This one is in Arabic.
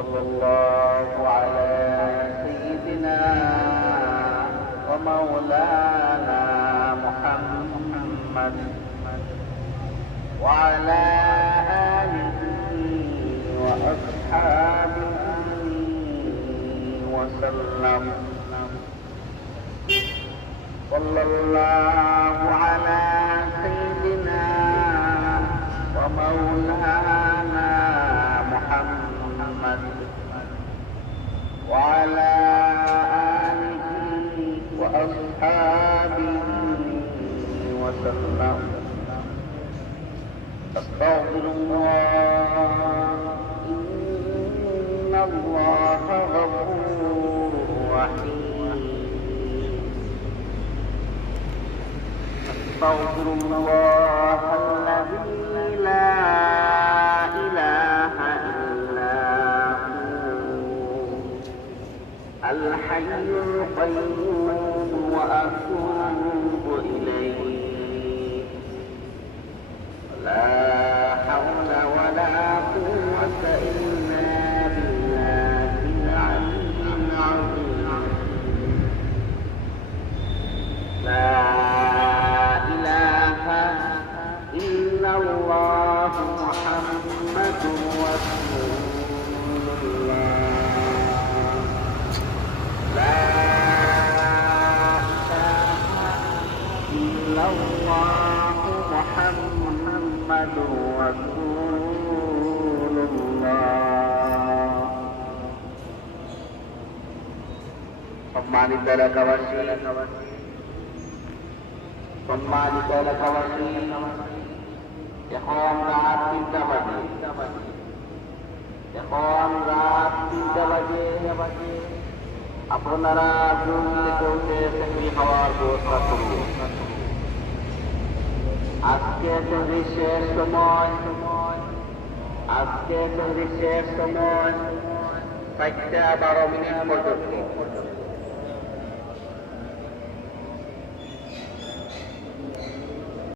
صلى الله على سيدنا ومولانا محمد وعلى آله وأصحابه وسلم. صلى الله على سيدنا ومولانا محمد وعلى آله وأصحابه وسلم. أستغفر الله إن الله غفور رحيم. أستغفر الله الذي لا إله إلا هو الحي القيوم وأتوب إليه. لا حول ولا قوة إلا بالله العلي العظيم. لا إله إلا الله محمد رسول الله. لا إله إلا الله محمد رسول الله. সম্মানিত এলাকাবাসী, সম্মানিত এলাকাবাসী, এখন রাত 3টা বাজে। আপনারা ঘুম থেকে উঠে সেহরি খাওয়ার ব্যবস্থা করুন। আজকে সেহরির শেষ সময় 4টা 12 মিনিট পর্যন্ত।